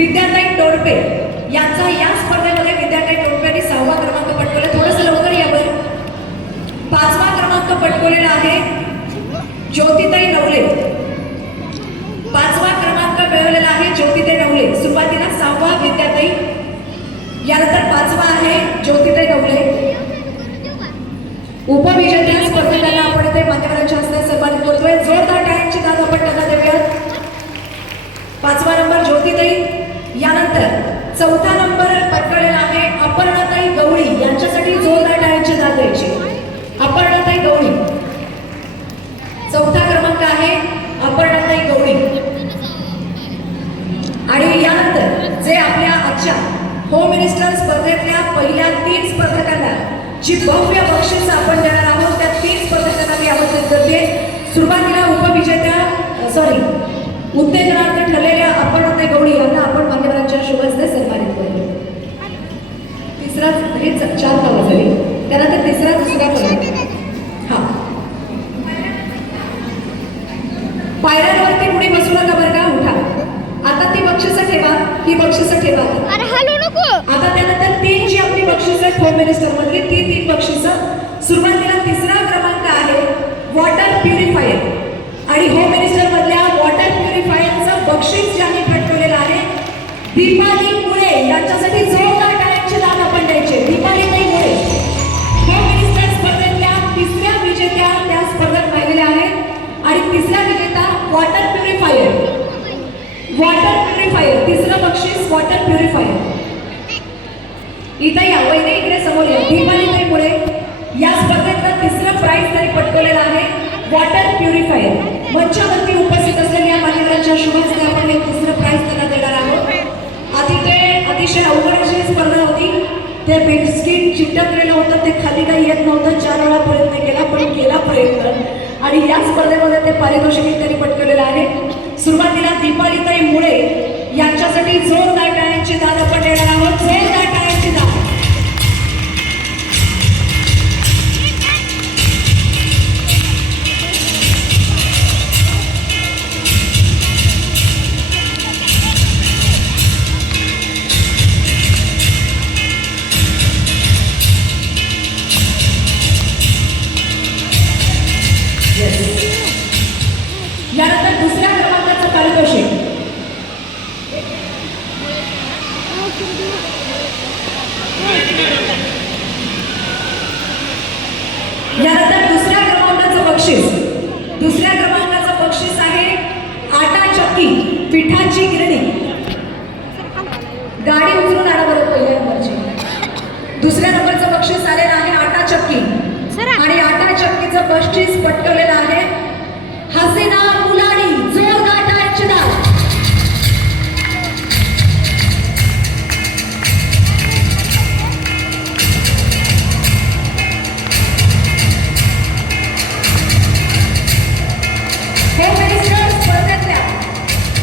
विद्याताई टोरपे यांचा या स्पर्धेमध्ये विद्याताई टोरपेने 6वा क्रमांक पटकवला. थोडंसं लवकर यावर. 5वा क्रमांक पटकवलेला आहे ज्योतिताई नवले. 5वा क्रमांक मिळवलेला आहे ज्योतिताई नवले. सुरुवातीला 6वा विद्याताई, यानंतर 5वा आहे ज्योतिताई नवले. उपविजेत्या स्पर्धकांना आपण इथे मान्यवरांच्या हस्ते सन्मानित करतोय. जोरदार टाळ्यांची दाद आपण त्यांना देऊयात. 5वा नंबर ज्योतिताई, यानंतर 4था नंबर पटकवलेला आहे अपर्णाताई गवळी. यांच्यासाठी जोरदार टाळ्यांची दाद द्यायची. अपर्णाताई गवळी 4था क्रमांक आहे अपर्णाताई गवळी. आणि यानंतर जे आपल्या आजच्या होम मिनिस्टर स्पर्धेतल्या पहिल्या 3 स्पर्धकांना जी भव्य बक्षीस आपण देणार आहोत, त्या 3 स्पर्धकांना मी आमंत्रित करते. सुरुवातीला उत्तेजनार्थ ठरलेल्या अपर्णाताई गवळी यांना आपण मान्यवरांच्या शुभ हस्ते सन्मानित करतो. तिसरा, हे 4 नावं झाली, त्यानंतर तिसरा दुसरा क्रमांक. हा, पायऱ्यांवरती कुणी बसू नका बरं का, उठा. आता ती बक्षिसं ठेवा, ही बक्षिसं ठेवा. आता त्यानंतर 3 जी आपली बक्षिसं आहेत होम मिनिस्टर मधली, ती 3 बक्षिसं. सुरुवातीला 3रा क्रमांक आहे वॉटर प्युरिफायर. आणि होम मिनिस्टर मधल्या वॉटर प्युरिफायरचं बक्षीस ज्यांनी पटकवलेलं आहे दीपाली मुळे, यांच्यासाठी जोरदार टाळ्यांची दाद आपण द्यायचे. दीपालीताई मुळे होम मिनिस्टर स्पर्धेतल्या 3ऱ्या विजेत्या त्या स्पर्धेत राहिलेल्या आहेत. आणि 3रा विजेता वॉटर प्युरिफायर. 3रं बक्षीस वॉटर प्युरिफायर. इथं या, वैद्य इकडे समोर या. दीपालीताई मुळे या स्पर्धेतलं 3रं प्राइज त्यांनी पटकवलेलं आहे वॉटर प्युरिफायर. मंचावरती उपस्थित असलेल्या मान्यवरांच्या शुभ हस्ते आपण हे 3रं प्राइज त्यांना देणार आहोत. अतिशय अवघड अशी स्पर्धा होती. ते बिस्किट चिकटकलेलं होतं, ते खाली काही येत नव्हतं. 4 वेळा प्रयत्न केला, पण केला प्रयत्न. आणि या स्पर्धेमध्ये ते पारितोषिक त्यांनी पटकवलेलं आहे. सुरुवातीला दीपालीताई मुळे यांच्यासाठी जोरदार टाळ्यांची दाद आपण देणार आहोत. जोरदार टाळ्यांची दाद. यानंतर 2ऱ्या क्रमांकाचं पारितोषिक. यानंतर 2ऱ्या क्रमांकाचं बक्षीस. 2ऱ्या क्रमांकाचं बक्षीस आहे आटा चक्की, पिठाची गिरणी.